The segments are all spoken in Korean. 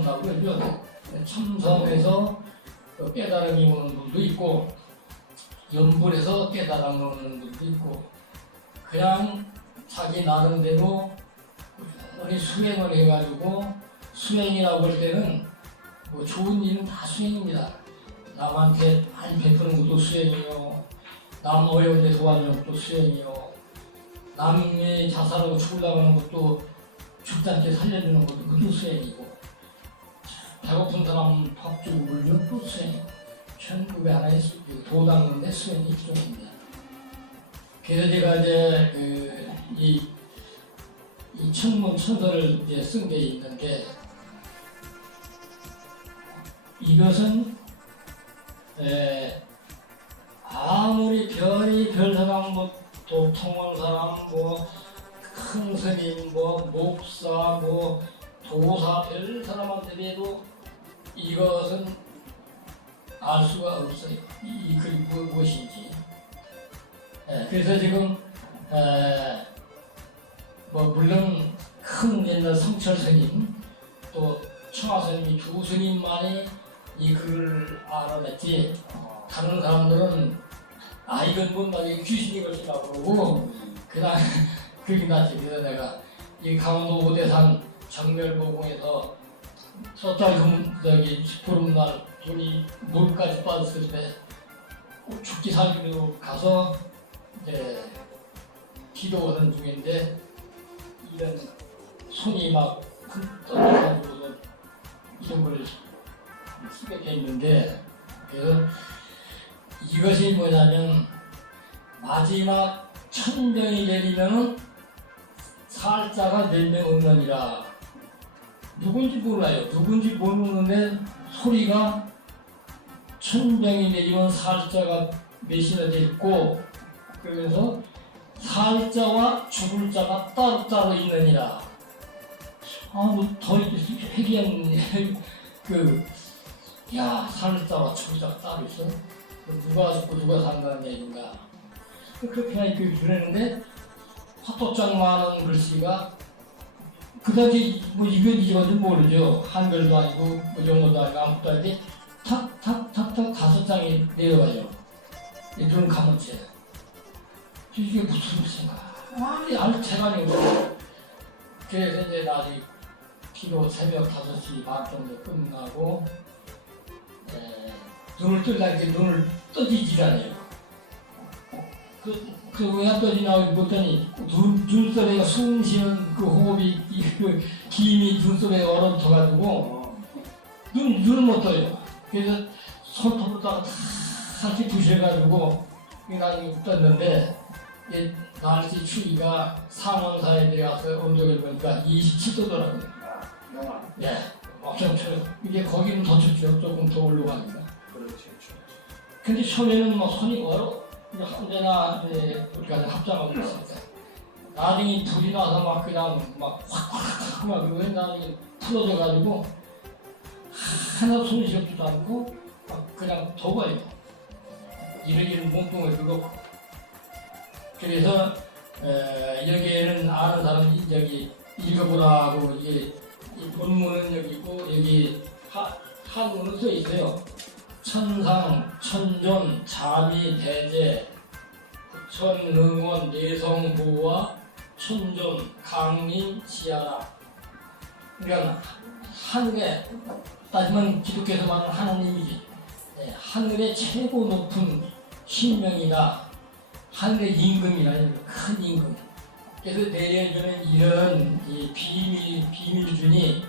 그러죠. 참선해서 그 깨달음이 오는 분도 있고 염불해서 깨달음이 오는 분도 있고 그냥 자기 나름대로 우리 수행을 해가지고 수행이라고 할 때는 뭐 좋은 일은 다 수행입니다. 남한테 많이 베푸는 것도 수행이요. 남 어려운 데 도와주는 것도 수행이요. 남의 자살하고 죽으려는 것도 죽지 않게 살려주는 것도 그것도 수행이고 배고픈 사람 밥 주고 하나의 수- 그 도닦는데 수행이 일종입니다. 그래서 제가 이제 그 이, 이 천문 천서를 이제 쓴 게 있는데 이것은 에, 아무리 별이 별 사람 뭐 도통한 사람 뭐큰 스님 뭐 목사 뭐 도사 별 사람한테 해도 이것은 알 수가 없어요. 이 글이 무- 무엇인지. 예, 그래서 지금 에, 뭐 물론 큰 옛날 성철 스님 또 청하 스님이 두 스님만이 이 글을 알아냈지 다른 사람들은 아 이건 뭔가 이게 귀신이 걸린다고 그러고 그냥 그게 낫지 그래서 내가 이 강원도 오대산 정멸보궁에서 금 저기 보름날 돈이 물까지 빠졌을 때 죽기 살기로 가서 이제 기도하는 중인데 이런 손이 막 떨어져가지고 이런 걸돼 있는데 그래서 이것이 뭐냐면 마지막 천병이 내리면은 살자가 몇 명 없느니라 누군지 몰라요. 누군지 모르는데 소리가 천병이 내리면 살자가 몇이나 돼 있고 그러면서 살자와 죽을 자가 따로따로 있느니라. 아뭐더 회개한 그 야 살자와 죽을 자가 따로 있어? 누가 죽고 누가 산다는 얘기인가? 그렇게 하니까 그랬는데 화토장 많은 글씨가 그다지 뭐 이건지 모르죠. 한글도 아니고 뭐 영어도 아니고 아무것도 아닌데 탁탁탁탁 다섯 장이 이 눈을 감은 채 이게 무슨 뜻인가? 아니 알 재간이 없어 그래서 이제 나중에 기도 새벽 5시 반 정도 끝나고 에, 눈을 뜨려니까 눈을 떠지질 않아요. 그, 그왜 떠지나 보더니 눈, 눈썹에가 숨 쉬는 그 호흡이 이- 그 김이 눈썹에 얼어붙어가지고 눈, 눈을 못 떠요 그래서 손톱으로다가 살짝 부셔가지고 나중에 떴는데 이 날씨 추위가 상원사에 내려가서 온도를 보니까 27도더라고요 영화. 예, 엄청 추워 이게 거기는 더 춥죠 조금 더 올라가니까 그렇지. 근데 처음에는 뭐 손이 얼어 이제 언제나 이제 우리가 합장하고 있으니까 나중에 불이 나서 막 그냥 막 확확확 막 그러고 나중에 풀어져 가지고 하나 손이 쉬지도 않고 막 그냥 더워요. 이런이런 뭉뚱을 그거 그래서 에, 여기에는 아는 사람이 여기 읽어보라고 이게 이 본문은 여기 있고 여기 하, 한문은 써 있어요 천상, 천존, 자비, 대제, 천능원, 내성보와 천존, 강림, 지하라. 그러니까 하늘에 따지면 기독교에서 말하는 하나님이지. 네, 하늘의 최고 높은 신명이다. 하늘의 임금이라 큰 임금. 그래서 내려주는 이런 이 비밀 비밀 주니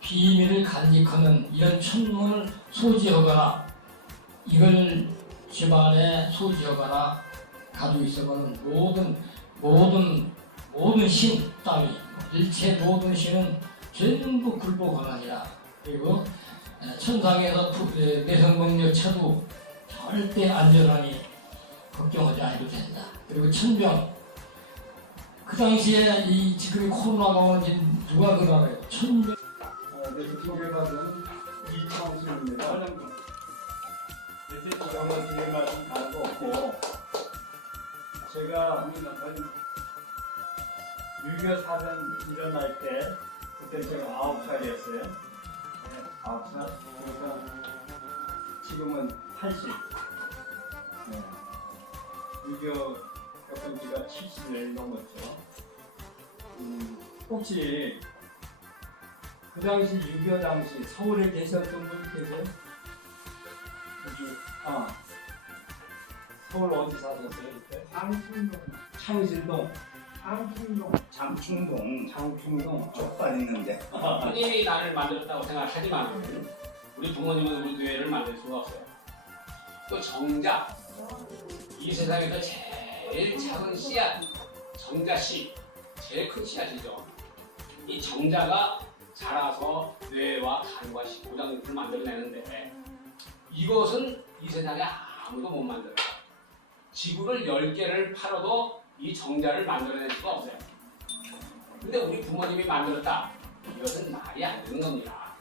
비밀을 간직하는 이런 천문을 소지하거나 이걸 집안에 소지하거나 가지고 있어가는 모든 모든 모든 신 따위 일체 모든 신은 전부 굴복하나니라. 그리고 에, 천상에서 내성명력 쳐도 절대 안전하니 걱정하지 않아도 된다. 그리고 천병. 그 당시에 이 지금 코로나가 오는지 누가 알아요? 천병. 어, 그래서 소개받은 이창수입니다. 드릴 말씀 거 없고 제가 6.25 사변 일어날 때 그때 제가 9살이었어요. 아홉 살 그러니까 지금은 80. 네. 유교 겪은 지가 70년 넘었죠. 음, 혹시 그 당시 6.25 당시 서울에 계셨던 분 계세요? 아, 서울 어디 사셨어요 그때? 장충동, 창실동, 장충동, 장충동 장충동. 쪽발 있는데 부모님이 나를 만들었다고 생각하지만 우리 부모님은 우리 뇌를 만들 수가 없어요. 또 정자 이 세상에서 제일 작은 씨앗 정자 씨 제일 큰 씨앗이죠. 이 정자가 자라서 뇌와 간과 고장육을 만들어내는데 이것은 이 세상에 아무도 못 만들어요. 지구를 10개를 팔아도 이 정자를 만들어낼 수가 없어요. 근데 우리 부모님이 만들었다. 이것은 말이 안 되는 겁니다.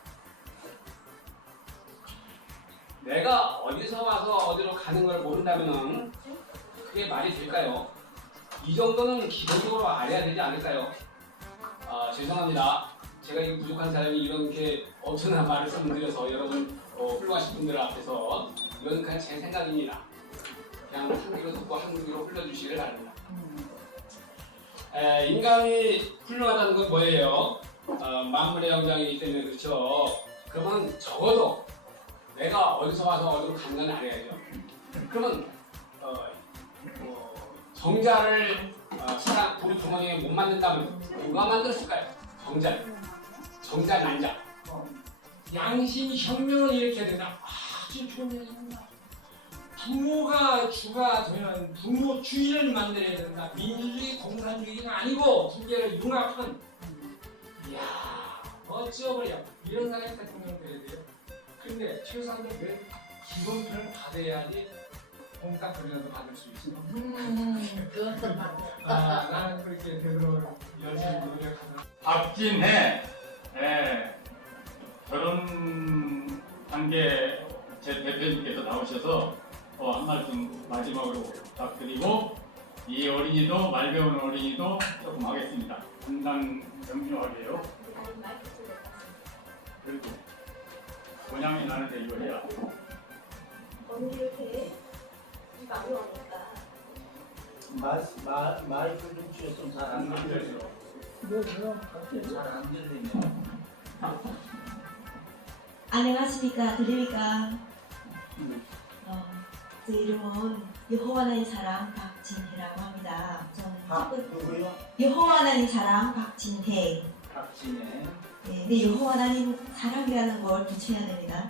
내가 어디서 와서 어디로 가는 걸 모른다면은 그게 말이 될까요? 이 정도는 기본적으로 알아야 되지 않을까요? 아, 죄송합니다. 제가 이 부족한 사람이 이렇게 엄청난 말을 설명드려서 여러분 어, 훌륭하신 분들 앞에서 이건 그냥 제 생각입니다. 그냥 한 귀로 듣고 한 귀로 흘려주시길 바랍니다. 에, 인간이 훌륭하다는 건 뭐예요? 어, 만물의 영장이기 때문에 그렇죠. 그러면 적어도 내가 어디서 와서 어디로 간 건 알아야죠. 그러면 어, 어, 정자를 어, 사람 우리 부모님이 못 만든다면 누가 만들었을까요? 정자, 정자 난자. 양심 혁명을 일으켜야 된다. 아주 좋은 얘기입니다. 부모가 주가 되는 부모 주의를 만들어야 된다. 민주주의, 공산주의가 아니고 두 개를 융합한 이야 멋져버려. 이런 사람이 대통령 돼야 돼요. 근데 최소한 그 기본편을 받아야지 공탁금이라도 받을 수 있어. 음, 그것도 맞아. 아, 나는 그렇게 되도록 열심히 노력하는. 박진혜, 예, 결혼 단계 제 대표님께서 나오셔서 어, 한 말씀 마지막으로 부탁드리고 이 어린이도 말 배우는 어린이도 조금 하겠습니다. 분당 명료하게요. 그리고 본향이 나는데 이거 해야. 언니 이렇게 많이 오니까 마, 마이크 좀 주셨으면 잘안 들려요 잘안 들리네 안녕하십니까 들립니까? 어, 제 이름은 여호와 나의 사랑 박진혜라고 합니다. 저는 박 누구요? 여호와 나의 사랑 박진혜. 박진혜 네, 근데 여호와 나님 사랑이라는 걸 붙여야 됩니다.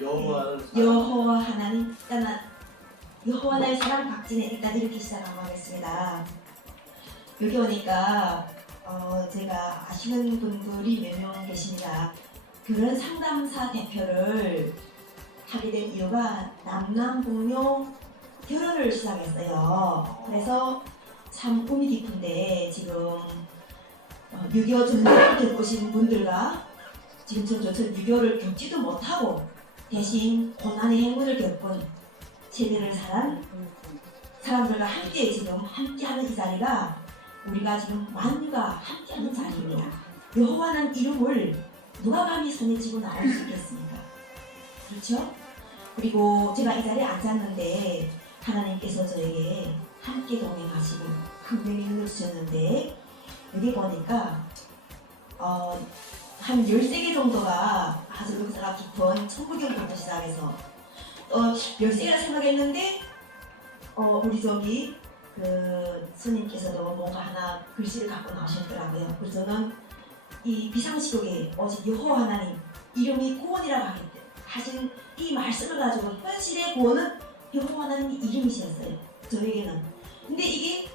여호와를 여호와 하나님 일단 나- 여호와 나의 사랑 박진혜 일단 이렇게 시작하고 하겠습니다. 여기 오니까 어, 제가 아시는 분들이 몇 명 계십니다. 그런 상담사 대표를 하게 된 이유가 남남북녀 결혼을 시작했어요. 그래서 참 꿈이 깊은데 지금 어, 6.25 전쟁을 겪으신 분들과 지금 저처럼 6.25를 겪지도 못하고 대신 고난의 행운을 겪은 세대를 살한 사람들과 함께 지금 함께하는 이 자리가 우리가 지금 만유가 함께하는 자리입니다. 여호와는 이름을 누가 감히 손에 쥐고 나올 수 있겠습니까? 그렇죠? 그리고 제가 이 자리에 앉았는데 하나님께서 저에게 함께 동행하시고 분명히 눈을 주셨는데 여기 보니까 어, 한 13개 정도가 아주 역사가 깊은 천부경부터 시작해서 어, 13개라 생각했는데 어, 우리 저기 그 스님께서도 뭔가 하나 글씨를 갖고 나오셨더라고요. 그래서 저는 이 비상시국에 오직 여호와 하나님 이름이 구원이라고 하신 이 말씀을 가지고 구원은 여호와 하나님 이름이셨어요. 저에게는. 근데 이게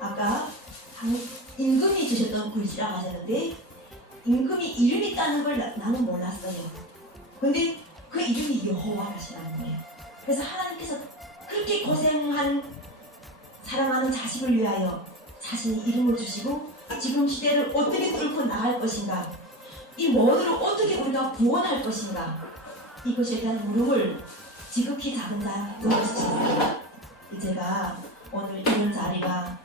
아까 한 임금이 주셨던 글씨라고 하셨는데 임금이 이름이 있다는 걸 나, 나는 몰랐어요. 근데 그 이름이 여호와라시라는 거예요. 그래서 하나님께서 그렇게 고생한 사랑하는 자식을 위하여 자신의 이름을 주시고 지금 시대를 어떻게 뚫고 나갈 것인가 이 모두를 어떻게 우리가 구원할 것인가 이것에 대한 물음을 지극히 작은 자 누구시겠어요? 제가 오늘 이런 자리가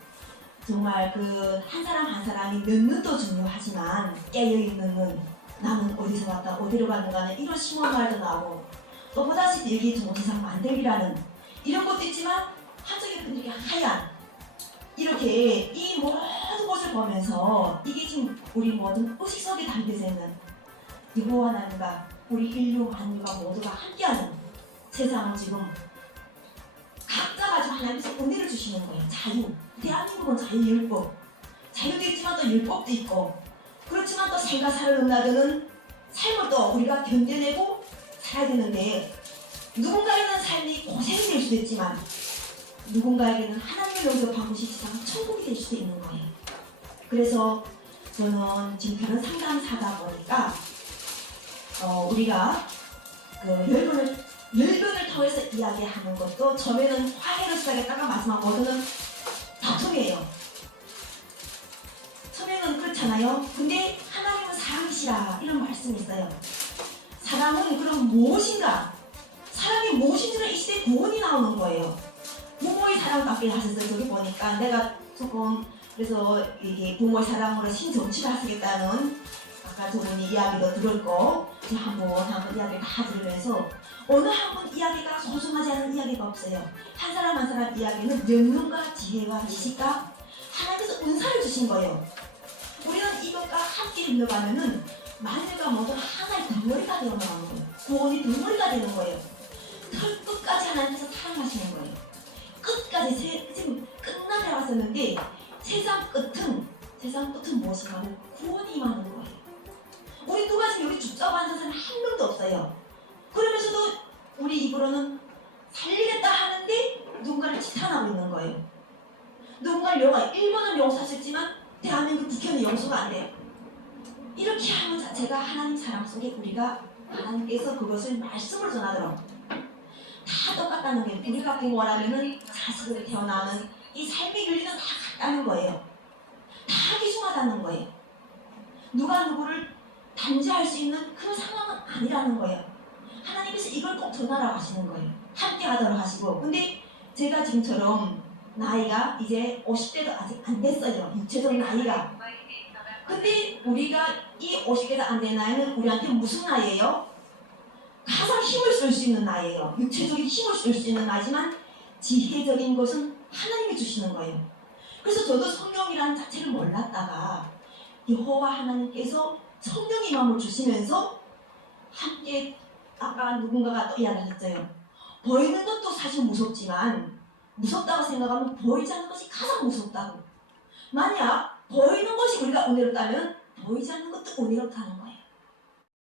정말 그 한 사람 한 사람이 몇 눈도 중요하지만 깨어있는 눈 나는 어디서 왔다 어디로 가는가 하는 이런 심오한 말도 나오고 또 보다시피 여기 정세상 만들기라는 이런 것도 있지만 한쪽에 분들이 하얀 이렇게 이 모든 것을 보면서 이게 지금 우리 모든 의식 속에 담겨져 있는 여호와 하나님과 우리 인류 만유가 모두가 함께하는 세상을 지금 각자가 지금 하나님께서 은혜를 주시는 거예요. 자유. 대한민국은 자유율법. 자유도 있지만 또 율법도 있고 그렇지만 또 생과 사를 응나드는 삶을 또 우리가 견뎌내고 살아야 되는데 누군가에게는 삶이 고생이 될 수도 있지만 누군가에게는 하나님의 용서받고 싶지만 천국이 될 수도 있는 거예요. 그래서 저는 지금 그런 상담사다 보니까 어, 우리가 그 열변을 열변을 통해서 이야기하는 것도 처음에는 화해로 시작했다가 마지막 모두는 다툼이에요. 처음에는 그렇잖아요. 근데 하나님은 사랑이시라 이런 말씀이 있어요. 사랑은 그럼 무엇인가? 사랑이 무엇인지는 이 시대에 구원이 나오는 거예요. 부모의 사랑받게 하셨어요. 저기 보니까 내가 조금 그래서 이게 부모의 사랑으로 신정치를 하시겠다는 아까 저분이 이야기도 들었고 저 한번 한번 이야기 다 들으면서 어느 한분 이야기가 소중하지 않은 이야기가 없어요. 한 사람 한 사람 이야기는 명륜과 지혜와 지식과 하나님께서 은사를 주신 거예요. 우리는 이것과 함께 흘러가면은 만유가 모두 하나의 덩어리가 되어 나가는 거예요. 구원이 덩어리가 되는 거예요. 털 끝까지 하나님께서 사랑하시는 거예요. 끝까지 세, 지금 끝나려 왔었는데 세상 끝은 세상 끝은 무엇인가 하면 구원이 임하는 거예요. 우리 누가 지금 여기 죽자고 하는 사람 한 명도 없어요. 그러면서도 우리 입으로는 살리겠다 하는데 누군가를 지탄하고 있는 거예요. 누군가를 영화 일본은 용서하셨지만 대한민국 국회는 용서가 안 돼요. 이렇게 하는 자체가 하나님 사랑 속에 우리가 하나님께서 그것을 말씀으로 전하도록 다 똑같다는 게 우리가 부모라면은 자식으로 태어나는 이 삶의 윤리는 다 같다는 거예요. 다 기중하다는 거예요. 누가 누구를 단죄할 수 있는 그런 상황은 아니라는 거예요. 하나님께서 이걸 꼭 전하라고 하시는 거예요. 함께 하도록 하시고. 근데 제가 지금처럼 나이가 이제 50대도 아직 안 됐어요. 육체적 나이가. 근데 우리가 이 50대가 안된 나이는 우리한테 무슨 나이예요? 가장 힘을 쓸 수 있는 나이예요. 육체적인 힘을 쓸 수 있는 나이지만 지혜적인 것은 하나님이 주시는 거예요. 그래서 저도 성령이라는 자체를 몰랐다가 여호와 하나님께서 성령의 마음을 주시면서 함께 아까 누군가가 또 이야기했어요. 보이는 것도 사실 무섭지만 무섭다고 생각하면 보이지 않는 것이 가장 무섭다고. 만약 보이는 것이 우리가 은혜롭다면 보이지 않는 것도 은혜롭다는 거예요.